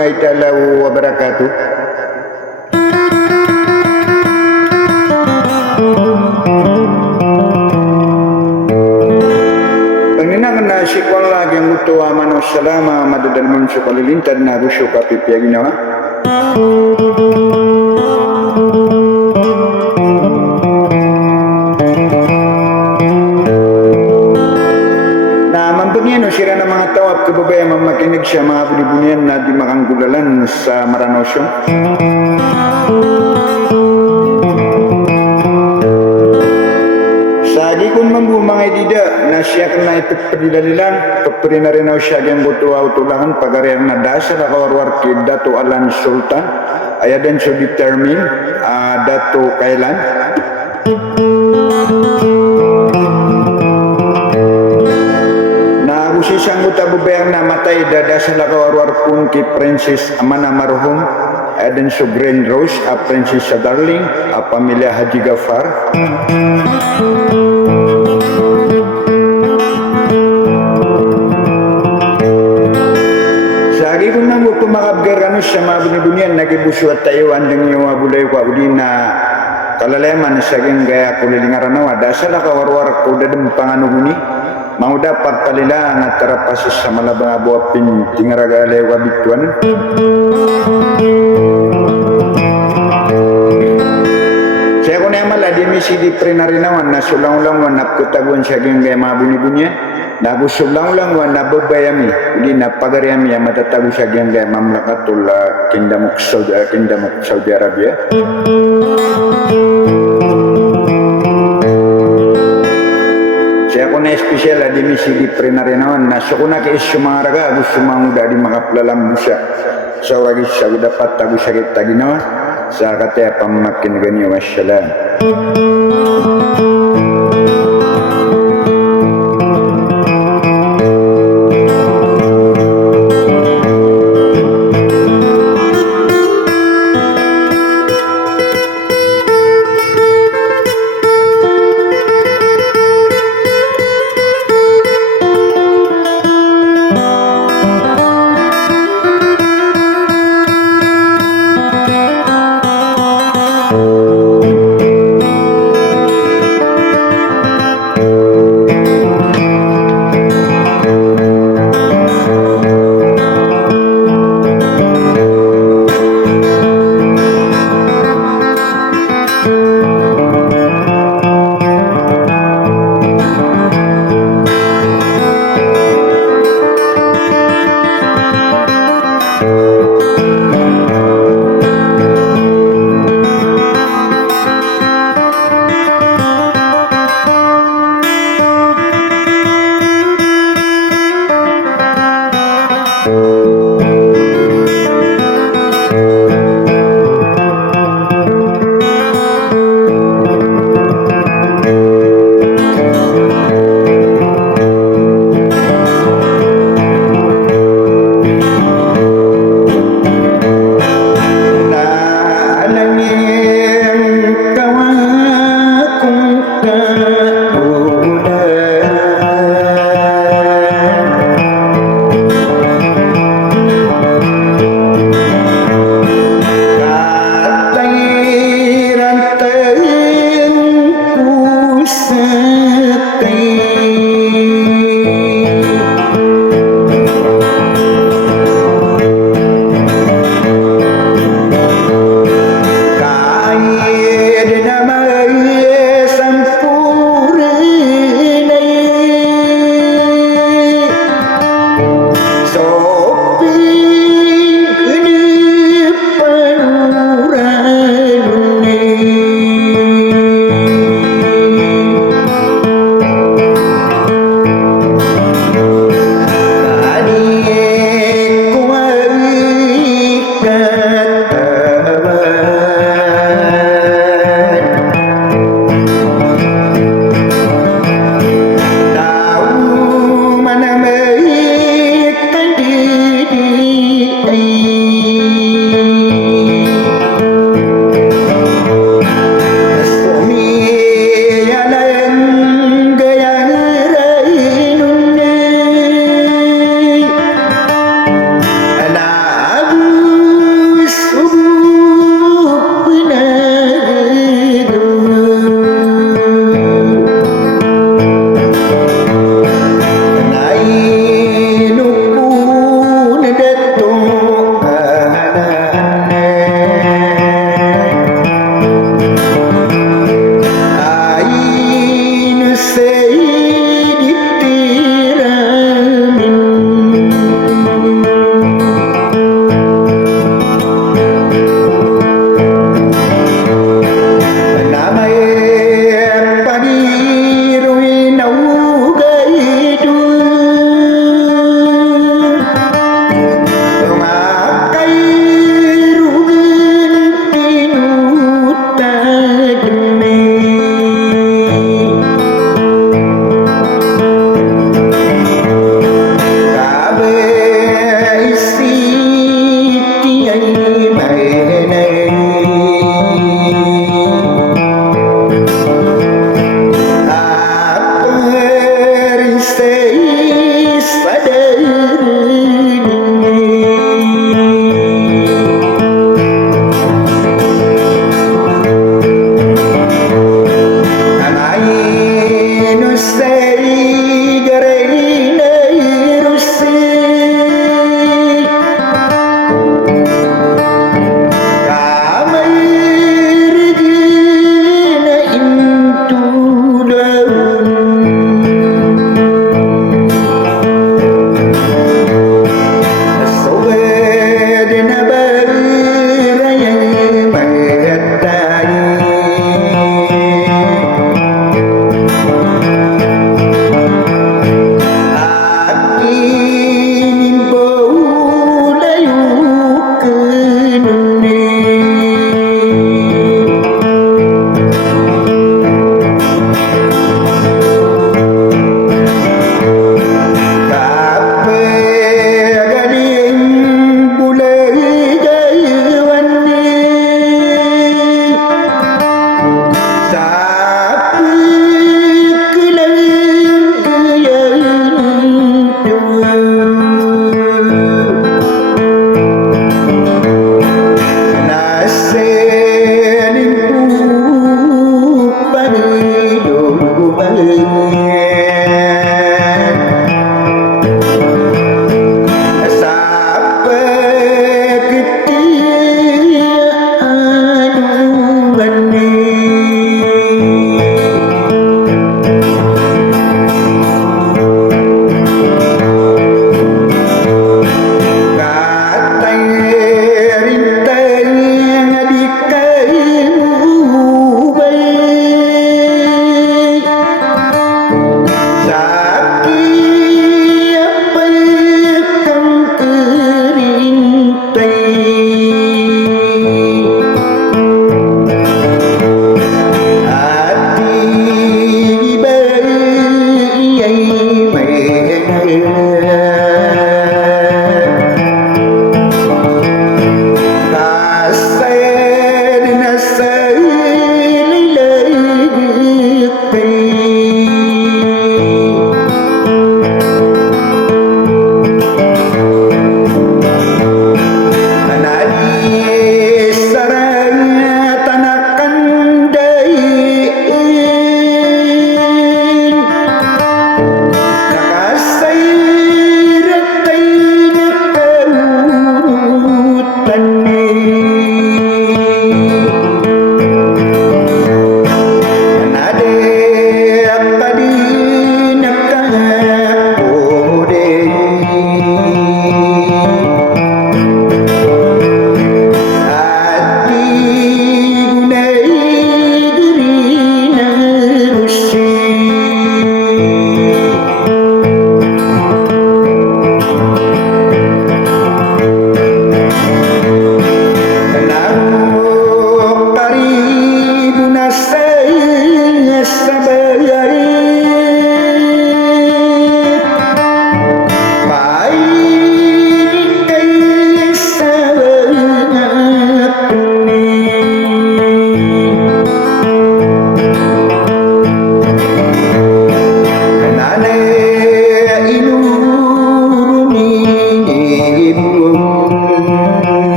warahmatullahi taala wabarakatuh. Panginangan na sikwang lagi ang utuwa man o salama madadalman sa kalilintad na gusto ka pipiyag ginawa. Sira ng mga tawag kababayan mamakinig siya mga bunibunian na di makanggulalan sa Maranosyo. Sagi kung mambu mga idida na siya kung na ipagpadilalilan, kapri na rin siya ang butuwa-utulahan pag-ariar na dasa na kawarwar kay Dato Alan Sultan, ayadan so determine Dato kailan. Sisang utabubayang namatay dada sa lakawarwar pun ki Princess Amana Marhum Eden so Green Rose Princess sa Darling pamilya Haji Gafar. Sagi kung nang kumakabgar siya mga bunibunyan nagibuswat tayo andang yung bulay ko na kalaleman sa gaya kulilingaran na dasa lakawarwar ko dadang panganuhuni mau dapat palila na tarapasis sa malabang abuapin tingaragale wabituan. Saya ko na mala di misi di prinarinawan na sulang-ulang na kutagon siya gaya mga bunibunyan na sulang-ulang na babayami hindi na pagariami ang matatago siya gaya mamlakatul Kingdom of Saudi Arabia. Saya ko na espesyal di misi di prinarinawan na so ko na kais sumaraga gusto mga di makaplalam siya sa wagi siya dapat tago sakit tagi na sa kataya pamakin ganyo wassalam. Say